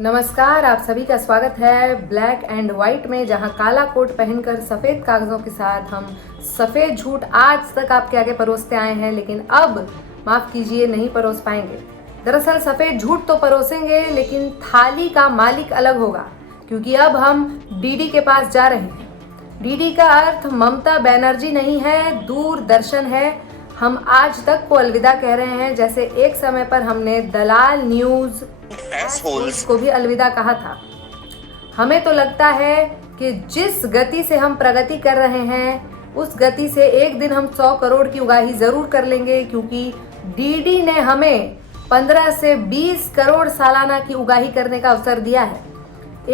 नमस्कार, आप सभी का स्वागत है ब्लैक एंड वाइट में, जहां काला कोट पहनकर सफ़ेद कागज़ों के साथ हम सफ़ेद झूठ आज तक आपके आगे परोसते आए हैं, लेकिन अब माफ़ कीजिए नहीं परोस पाएंगे। दरअसल सफ़ेद झूठ तो परोसेंगे, लेकिन थाली का मालिक अलग होगा, क्योंकि अब हम डीडी के पास जा रहे हैं। डीडी का अर्थ ममता बनर्जी नहीं है, दूरदर्शन है। हम आज तक को अलविदा कह रहे हैं, जैसे एक समय पर हमने दलाल न्यूज़ को भी अलविदा कहा था। हमें तो लगता है कि जिस गति से हम प्रगति कर रहे हैं, उस गति से एक दिन हम 100 करोड़ की उगाही जरूर कर लेंगे, क्योंकि डीडी ने हमें 15 से 20 करोड़ सालाना की उगाही करने का अवसर दिया है।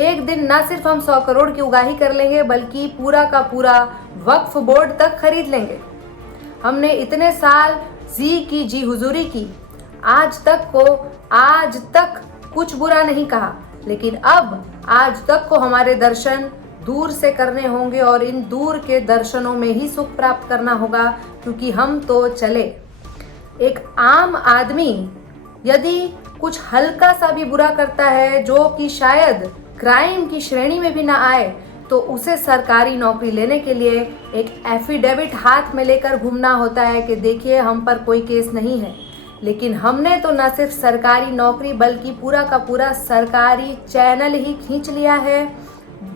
एक दिन न सिर्फ हम 100 करोड़ की उगाही कर लेंगे, बल्कि पूरा का पूरा वक्फ बोर्ड तक खरीद लेंगे। हमने इतने साल जी की जी हुजूरी की, आज तक कुछ बुरा नहीं कहा, लेकिन अब आज तक को हमारे दर्शन दूर से करने होंगे और इन दूर के दर्शनों में ही सुख प्राप्त करना होगा, क्योंकि हम तो चले। एक आम आदमी यदि कुछ हल्का सा भी बुरा करता है, जो कि शायद क्राइम की श्रेणी में भी ना आए, तो उसे सरकारी नौकरी लेने के लिए एक एफिडेविट हाथ में लेकर घूमना होता है कि देखिए हम पर कोई केस नहीं है। लेकिन हमने तो न सिर्फ सरकारी नौकरी बल्कि पूरा का पूरा सरकारी चैनल ही खींच लिया है,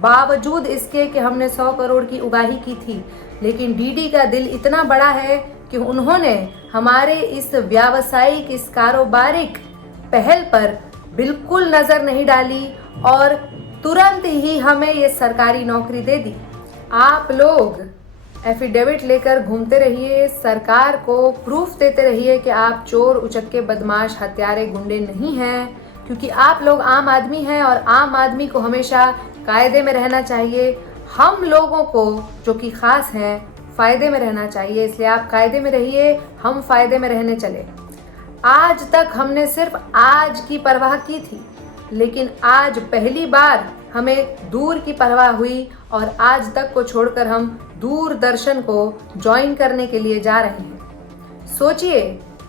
बावजूद इसके कि हमने 100 करोड़ की उगाही की थी। लेकिन डीडी का दिल इतना बड़ा है कि उन्होंने हमारे इस व्यावसायिक, इस कारोबारिक पहल पर बिल्कुल नज़र नहीं डाली और तुरंत ही हमें ये सरकारी नौकरी दे दी। आप लोग एफिडेविट लेकर घूमते रहिए, सरकार को प्रूफ देते रहिए कि आप चोर, उचक्के, बदमाश, हत्यारे, गुंडे नहीं हैं, क्योंकि आप लोग आम आदमी हैं और आम आदमी को हमेशा कायदे में रहना चाहिए। हम लोगों को जो कि खास हैं, फ़ायदे में रहना चाहिए, इसलिए आप कायदे में रहिए, हम फ़ायदे में रहने चले। आज तक हमने सिर्फ आज की परवाह की थी, लेकिन आज पहली बार हमें दूर की परवाह हुई और आज तक को छोड़कर हम दूरदर्शन को ज्वाइन करने के लिए जा रहे हैं। सोचिए,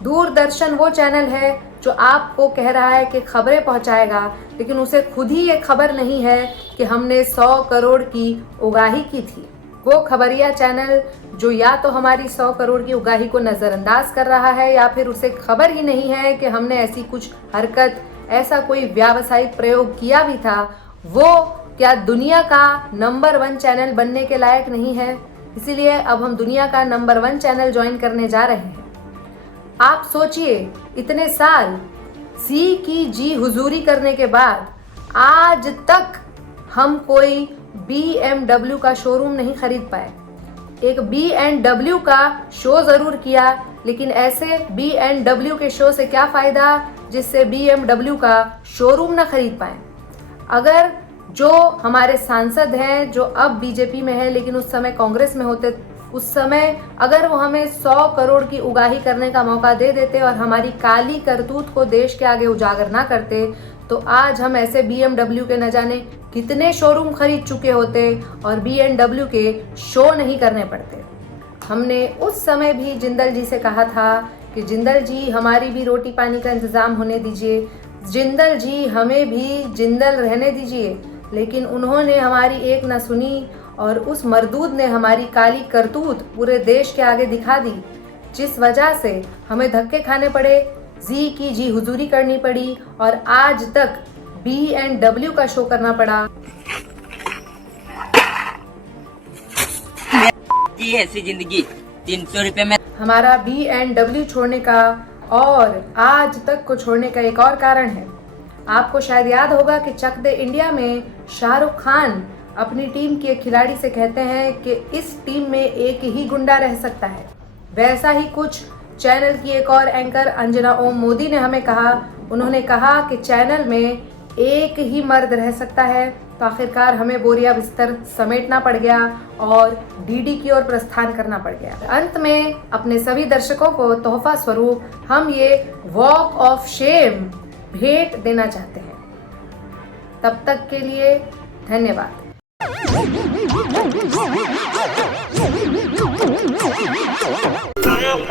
दूरदर्शन वो चैनल है जो आपको कह रहा है कि खबरें पहुंचाएगा, लेकिन उसे खुद ही ये खबर नहीं है कि हमने 100 करोड़ की उगाही की थी। वो खबरिया चैनल जो या तो हमारी 100 करोड़ की उगाही को नज़रअंदाज कर रहा है, या फिर उसे खबर ही नहीं है कि हमने ऐसी कुछ हरकत, ऐसा कोई व्यावसायिक प्रयोग किया भी था, वो क्या दुनिया का नंबर 1 चैनल बनने के लायक नहीं है। इसीलिए अब हम दुनिया का नंबर 1 चैनल ज्वाइन करने जा रहे हैं। आप सोचिए, इतने साल सी की जी हुजूरी करने के बाद आज तक हम कोई BMW का शोरूम नहीं खरीद पाए। एक BMW का शो ज़रूर किया, लेकिन ऐसे BMW के शो से क्या फ़ायदा जिससे BMW का शोरूम ना खरीद पाए। अगर जो हमारे सांसद हैं, जो अब बीजेपी में है लेकिन उस समय कांग्रेस में होते, उस समय अगर वो हमें 100 करोड़ की उगाही करने का मौका दे देते और हमारी काली करतूत को देश के आगे उजागर ना करते, तो आज हम ऐसे BMW के न जाने कितने शोरूम खरीद चुके होते और BMW के शो नहीं करने पड़ते। हमने उस समय भी जिंदल जी से कहा था कि जिंदल जी, हमारी भी रोटी पानी का इंतज़ाम होने दीजिए, जिंदल जी हमें भी जिंदल रहने दीजिए, लेकिन उन्होंने हमारी एक न सुनी और उस मरदूद ने हमारी काली करतूत पूरे देश के आगे दिखा दी, जिस वजह से हमें धक्के खाने पड़े, जी की जी हुजूरी करनी पड़ी और आज तक BMW का शो करना पड़ा। ऐसी जिंदगी 300 रुपए में हमारा BMW छोड़ने का और आज तक को छोड़ने का एक और कारण है। आपको शायद याद होगा कि चक दे इंडिया में शाहरुख खान अपनी टीम के खिलाड़ी से कहते हैं कि इस टीम में एक ही गुंडा रह सकता है। वैसा ही कुछ चैनल की एक और एंकर अंजना ओम मोदी ने हमें कहा। उन्होंने कहा कि चैनल में एक ही मर्द रह सकता है। तो आखिरकार हमें बोरिया बिस्तर समेटना पड़ गया और डीडी की ओर प्रस्थान करना पड़ गया। अंत में अपने सभी दर्शकों को तोहफा स्वरूप हम ये वॉक ऑफ शेम भेंट देना चाहते हैं। तब तक के लिए धन्यवाद। I'm